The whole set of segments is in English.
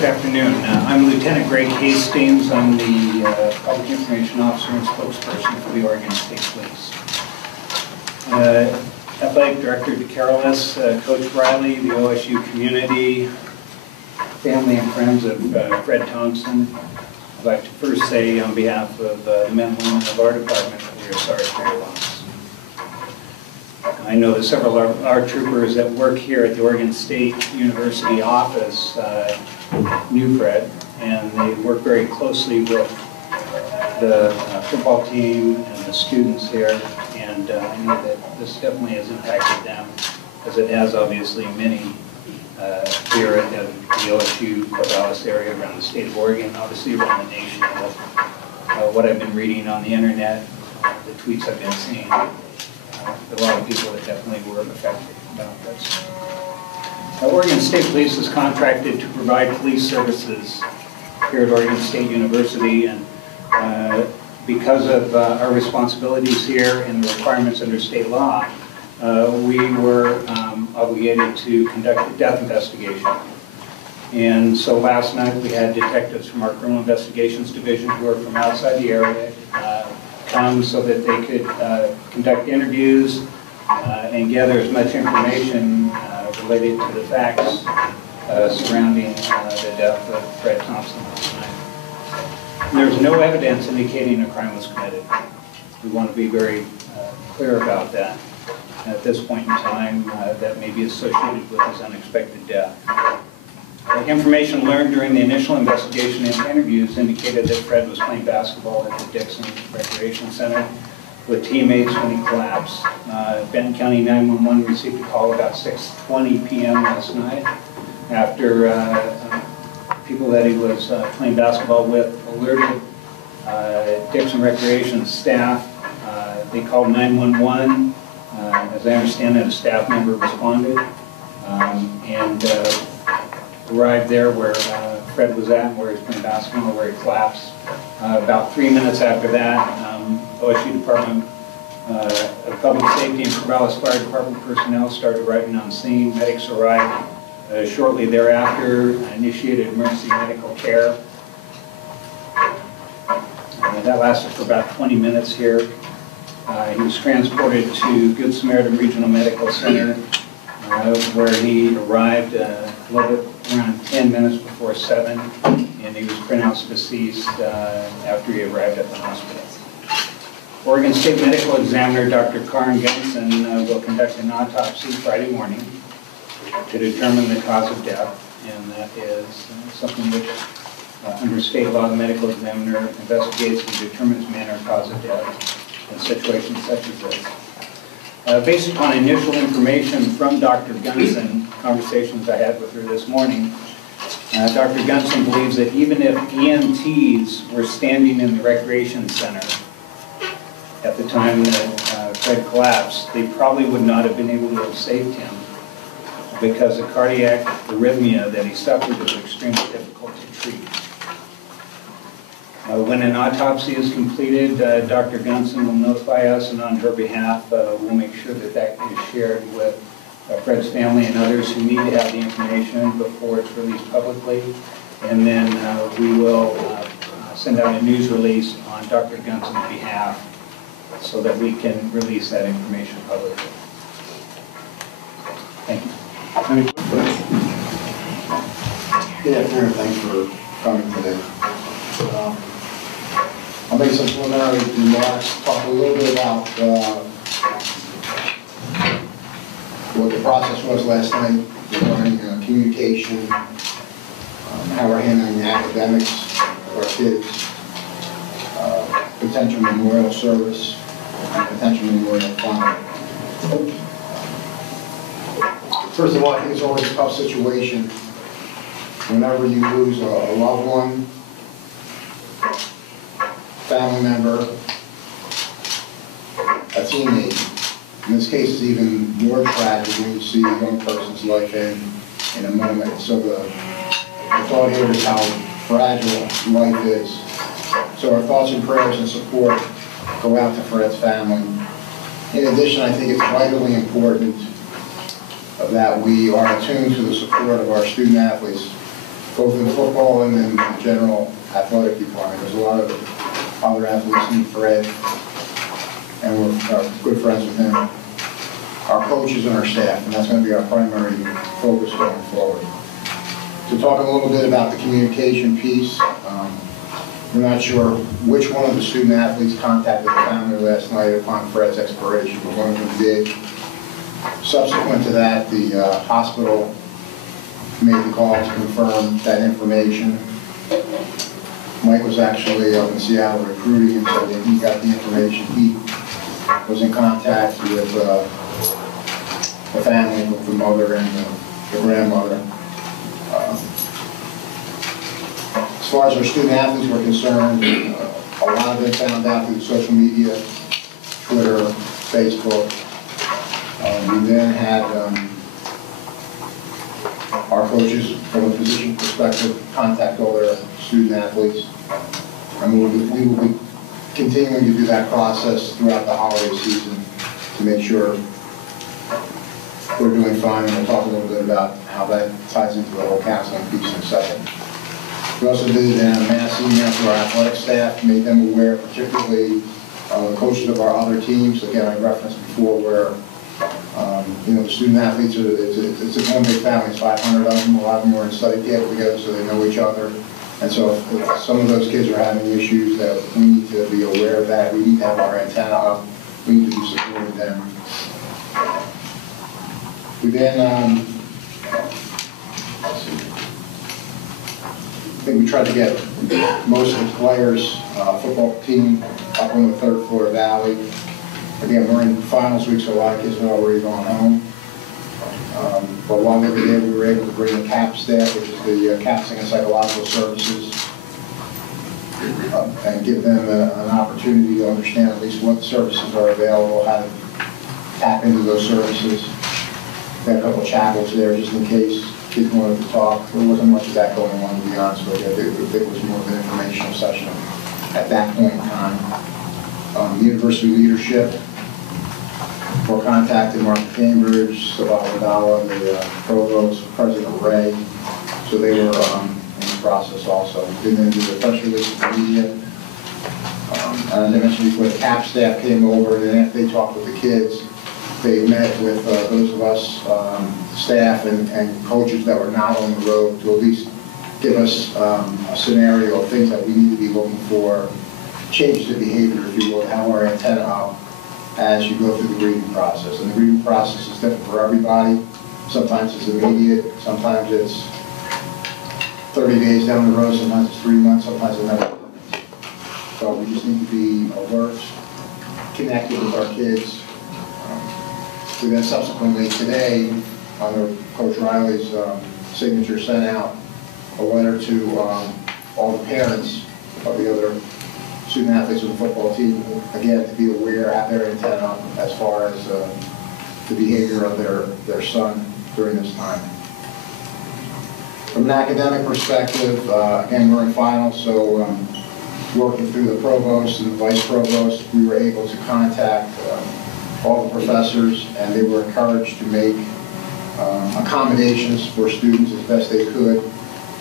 Good afternoon. I'm Lieutenant Greg Hastings. I'm the Public Information Officer and spokesperson for the Oregon State Police. Athletic Director DeCarolis, Coach Riley, the OSU community, family and friends of Fred Thompson. I'd like to first say on behalf of the men and women of our department that we are sorry for your loss. I know that several of our troopers that work here at the Oregon State University office knew Fred, and they work very closely with the football team and the students here, and I know that this definitely has impacted them, as it has obviously many here at the OSU Corvallis area, around the state of Oregon, obviously around the nation, with what I've been reading on the internet, the tweets I've been seeing. A lot of people that definitely were affected about this. Oregon State Police is contracted to provide police services here at Oregon State University, and because of our responsibilities here and the requirements under state law, we were obligated to conduct a death investigation. And so last night we had detectives from our Criminal Investigations Division who are from outside the area come so that they could conduct interviews and gather as much information related to the facts surrounding the death of Fred Thompson last night. There's no evidence indicating a crime was committed. We want to be very clear about that at this point in time that may be associated with his unexpected death. The information learned during the initial investigation and interviews indicated that Fred was playing basketball at the Dixon Recreation Center with teammates when he collapsed. Benton County 911 received a call about 6:20 p.m. last night after people that he was playing basketball with alerted Dixon Recreation staff. They called 911. As I understand it, a staff member responded and arrived there where Fred was at, where he was playing basketball, where he collapsed. About 3 minutes after that, OSU Department of Public Safety and Corvallis Fire Department personnel started arriving on scene. Medics arrived shortly thereafter, initiated emergency medical care. That lasted for about 20 minutes here. He was transported to Good Samaritan Regional Medical Center, where he arrived a little bit around 10 minutes before 7, and he was pronounced deceased after he arrived at the hospital. Oregon State Medical Examiner Dr. Karen Gunson will conduct an autopsy Friday morning to determine the cause of death, and that is something which, under state law, the medical examiner investigates and determines manner and cause of death in situations such as this. Based upon initial information from Dr. Gunson, conversations I had with her this morning, Dr. Gunson believes that even if EMTs were standing in the recreation center at the time that Fred collapsed, they probably would not have been able to have saved him because the cardiac arrhythmia that he suffered was extremely difficult to treat. When an autopsy is completed, Dr. Gunson will notify us, and on her behalf, we'll make sure that that is shared with Fred's family and others who need to have the information before it's released publicly. And then we will send out a news release on Dr. Gunson's behalf so that we can release that information publicly. Thank you. Good afternoon, thanks for coming today. I'll make some preliminary remarks, talk a little bit about what the process was last night regarding communication, how we're handling the academics of our kids, potential memorial service, and potential memorial fund. First of all, I think it's always a tough situation whenever you lose a loved one, family member, a teammate. In this case, it's even more tragic when you see a young person's life in a moment. So the thought here is how fragile life is. So our thoughts and prayers and support go out to Fred's family. In addition, I think it's vitally important that we are attuned to the support of our student athletes both in football and in the general athletic department. There's a lot of other athletes in Fred, and we're good friends with him. Our coaches and our staff, and that's going to be our primary focus going forward. To talk a little bit about the communication piece, we're not sure which one of the student athletes contacted the family last night upon Fred's expiration, but one of them did. Subsequent to that, the hospital made the call to confirm that information. Mike was actually up in Seattle recruiting, and so when he got the information, he was in contact with the family, with the mother and the grandmother. As far as our student athletes were concerned, a lot of them found out through social media, Twitter, Facebook. We then had our coaches, from a position perspective, contact all their student athletes. And we will be continuing to do that process throughout the holiday season to make sure they're doing fine, and we'll talk a little bit about how that ties into the whole counseling piece in a second. We also did a mass email to our athletic staff, made them aware, particularly the coaches of our other teams. Again, I referenced before where the student athletes it's a one big family. It's 500 of them. A lot of them are in study camp together, so they know each other. And so if some of those kids are having issues, that we need to be aware of that. We need to have our antenna up. We need to be supporting them. We then, I think we tried to get most of the players, football team, up on the 3rd floor of Valley. Again, we're in finals week, so a lot of kids are already going home. But while they were there, we were able to bring the CAP staff, which is the Counseling and Psychological Services, and give them an opportunity to understand at least what services are available, how to tap into those services. We had a couple of chapels there just in case kids wanted to talk. There wasn't much of that going on, to be honest with you. I think it was more of an informational session at that point in time. The university leadership were contacted, Mark Cambridge, Sabah Wadala, the provost, President Ray, so they were in the process also. We then did the press release to the media. And as I mentioned before, the CAP staff came over, and then after they talked with the kids, they met with those of us, staff and coaches that were not on the road to at least give us a scenario of things that we need to be looking for, changes in behavior, if you will, have our antenna up as you go through the grieving process. And the grieving process is different for everybody. Sometimes it's immediate, sometimes it's 30 days down the road, sometimes it's 3 months, sometimes it's never happens. So we just need to be alert, connected with our kids. We then subsequently today, under Coach Riley's signature, sent out a letter to all the parents of the other student athletes of the football team, again, to be aware, have their antenna as far as the behavior of their son during this time. From an academic perspective, again, we're in finals, so working through the provost and the vice provost, we were able to contact all the professors, and they were encouraged to make accommodations for students as best they could,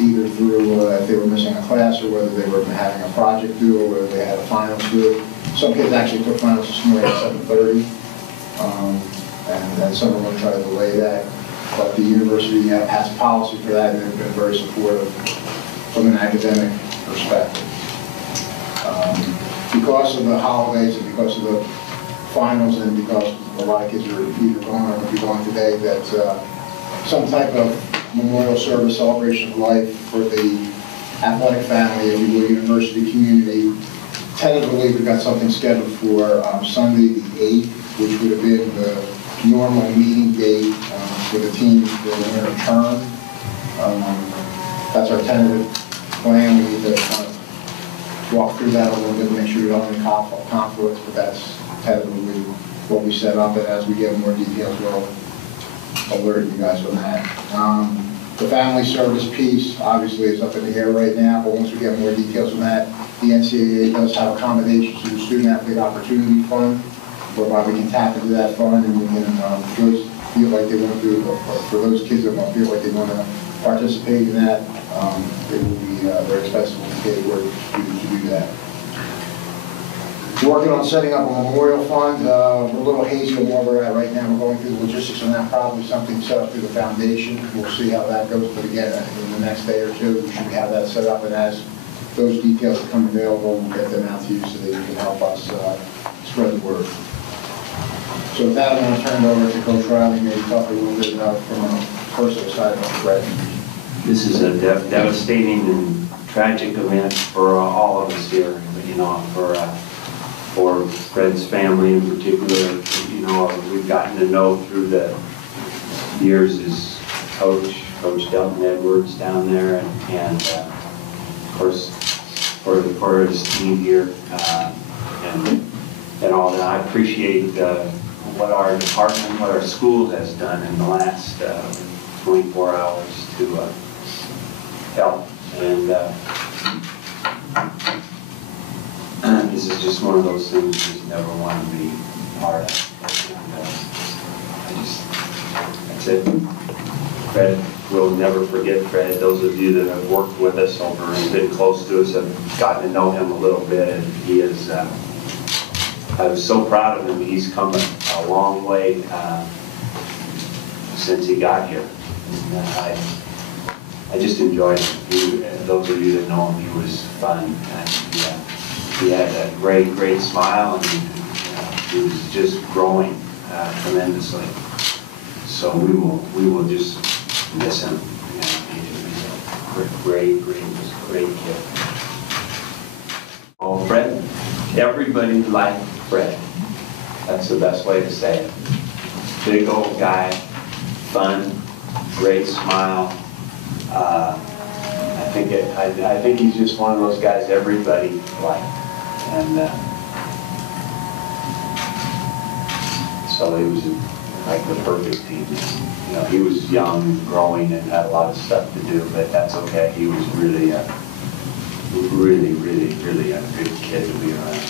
either through if they were missing a class, or whether they were having a project due, or whether they had a finals due. Some kids actually took finals this morning at 7:30, and some of them tried to delay that. But the university has policy for that, and they've been very supportive from an academic perspective. Because of the holidays and because of the finals, and because a lot of kids are either going or will be going today, that some type of memorial service, celebration of life for the athletic family, if you will, university community. Tentatively, we've got something scheduled for Sunday the 8th, which would have been the normal meeting date for the teams for the winter term. That's our tentative plan. We need to kind of walk through that a little bit to make sure we don't have any conflicts, but that's tentatively what we set up, and as we get more details, we'll alert you guys on that. The family service piece obviously is up in the air right now, but once we get more details on that, the NCAA does have accommodations through the Student Athlete Opportunity Fund, whereby we can tap into that fund and we can, feel like they want to, or for those kids that feel like they want to participate in that, it will be very expensive to pay to do that. We're working on setting up a memorial fund. We're a little hazy on where we're at right now. We're going through the logistics on that, probably something set up through the foundation. We'll see how that goes, but again, in the next day or two, we should have that set up, and as those details become available, we'll get them out to you so that you can help us spread the word. So with that, I'm going to turn it over to Coach Riley, maybe talk a little bit about from a personal side of Fred. This is a devastating and tragic event for all of us here, you know, for Fred's family in particular. You know, we've gotten to know through the years his Coach Delton Edwards down there, and of course for his team here, and all that. I appreciate what our department, what our school has done in the last 24 hours to help. And this is just one of those things you just never want to be part of. That's it. Fred, we'll never forget Fred. Those of you that have worked with us over and been close to us have gotten to know him a little bit, and he is, I was so proud of him. He's come a long way since he got here. And, I just enjoyed him. Those of you that know him, he was fun. And he had a great smile, and he was just growing tremendously. So we will just miss him. He's a great kid. Oh, Fred, everybody liked Fred. That's the best way to say it. Big old guy, fun, great smile. I think he's just one of those guys everybody liked, and so he was like the perfect team. You know, he was young and growing and had a lot of stuff to do, but that's okay. He was really a good kid to be around.